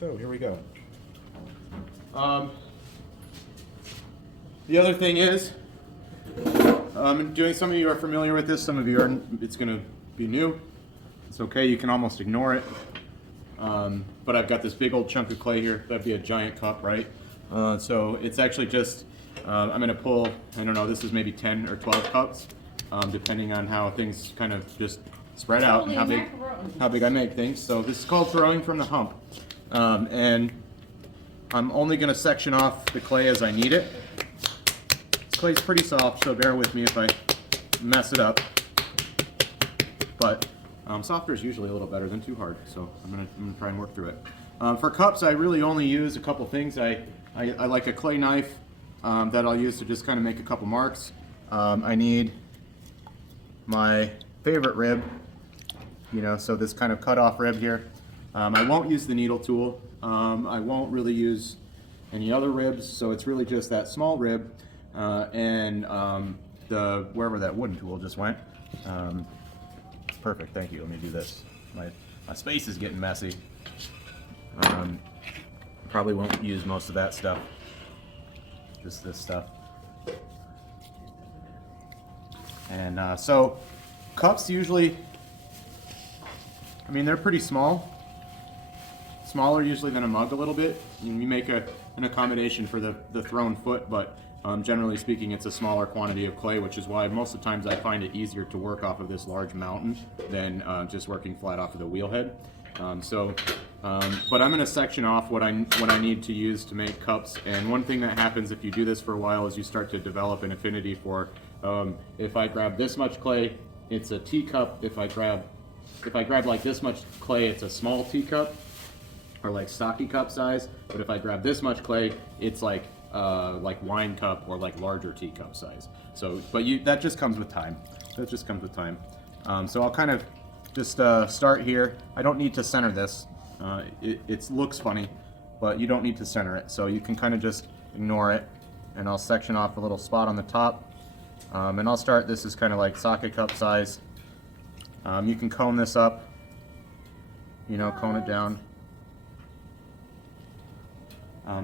So here we go. The other thing is, some of you are familiar with this, some of you aren't. It's going to be new. It's okay, you can almost ignore it. But I've got this big old chunk of clay here. That'd be a giant cup, right? So it's actually just, I'm going to pull, I don't know, this is maybe 10 or 12 cups, depending on how things kind of just spread out and how big I make things. So this is called throwing from the hump. And I'm only going to section off the clay as I need it. This clay's pretty soft, so bear with me if I mess it up. But softer is usually a little better than too hard, so I'm gonna try and work through it. For cups, I really only use a couple things. I like a clay knife that I'll use to just kind of make a couple marks. I need my favorite rib, so this kind of cut off rib here. I won't use the needle tool. I won't really use any other ribs, so it's really just that small rib and wherever that wooden tool just went. Perfect, thank you. Let me do this. My space is getting messy. Probably won't use most of that stuff. Just this stuff. And so cups usually, they're pretty small. Smaller usually than a mug a little bit. You make an accommodation for the thrown foot, but generally speaking, it's a smaller quantity of clay, which is why most of the times I find it easier to work off of this large mountain than just working flat off of the wheelhead. But I'm going to section off what I need to use to make cups. And one thing that happens if you do this for a while is you start to develop an affinity for, if I grab this much clay, it's a teacup. If I grab like this much clay, it's a small teacup, or like sake cup size. But if I grab this much clay, it's like wine cup or like larger teacup size. So, but that just comes with time. That just comes with time. So I'll kind of just start here. I don't need to center this. It looks funny, but you don't need to center it. So you can kind of just ignore it, and I'll section off a little spot on the top. And I'll start, this is kind of like sake cup size. You can cone this up, cone it down.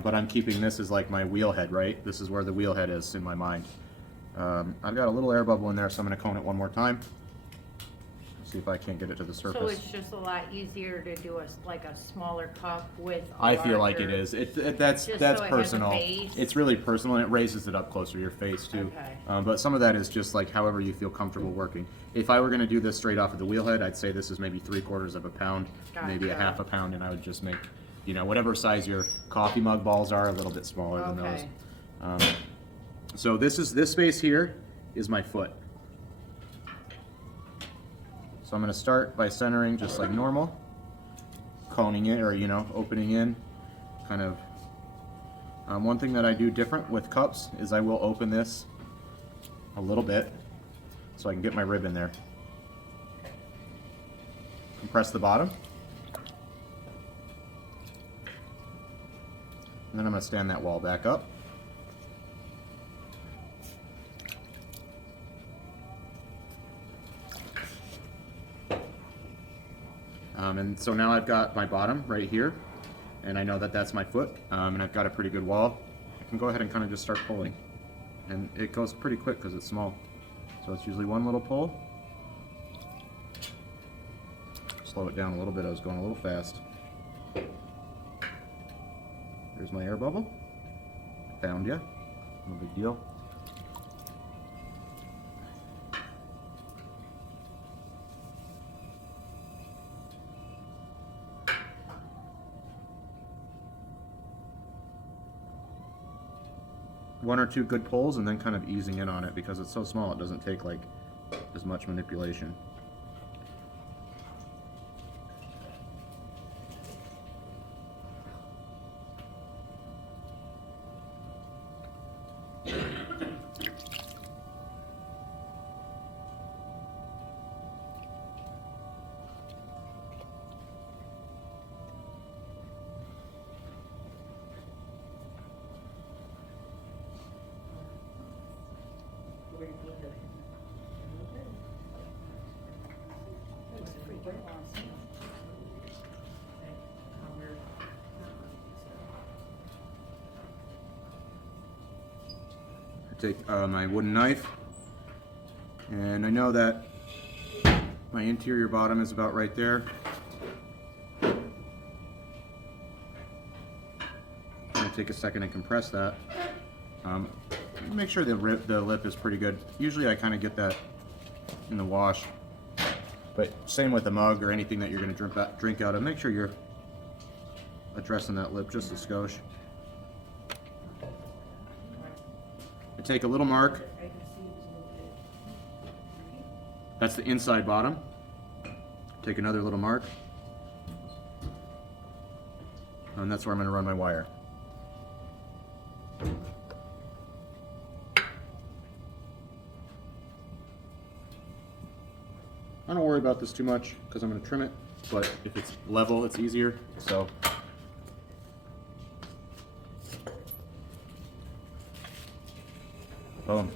But I'm keeping this as like my wheelhead, right? This is where the wheelhead is in my mind. I've got a little air bubble in there, so I'm going to cone it one more time. See if I can't get it to the surface. So it's just a lot easier to do like a smaller cup with a I feel like it larger- is. That's so personal. it has a base? It's really personal, and it raises it up closer to your face too. Okay. But some of that is just like however you feel comfortable working. If I were going to do this straight off of the wheelhead, I'd say this is maybe 3/4 of a pound, maybe a half a pound, and I would just make, whatever size your coffee mug balls are, a little bit smaller than those. So this space here is my foot. So I'm going to start by centering just like normal, coning it, or opening in, kind of. One thing that I do different with cups is I will open this a little bit so I can get my rib in there. Compress the bottom. And then I'm going to stand that wall back up. And so now I've got my bottom right here, and I know that that's my foot, and I've got a pretty good wall. I can go ahead and kind of just start pulling. And it goes pretty quick because it's small. So it's usually one little pull. Slow it down a little bit, I was going a little fast. There's my air bubble. Found ya. No big deal. One or two good pulls and then kind of easing in on it because it's so small it doesn't take like as much manipulation. I take my wooden knife, and I know that my interior bottom is about right there. I'm going to take a second and compress that. Make sure the lip is pretty good. Usually I kind of get that in the wash, but same with a mug or anything that you're going to drink out of. Make sure you're addressing that lip just a skosh. I take a little mark. That's the inside bottom. Take another little mark. And that's where I'm going to run my wire. I don't worry about this too much because I'm going to trim it, but if it's level, it's easier. So boom.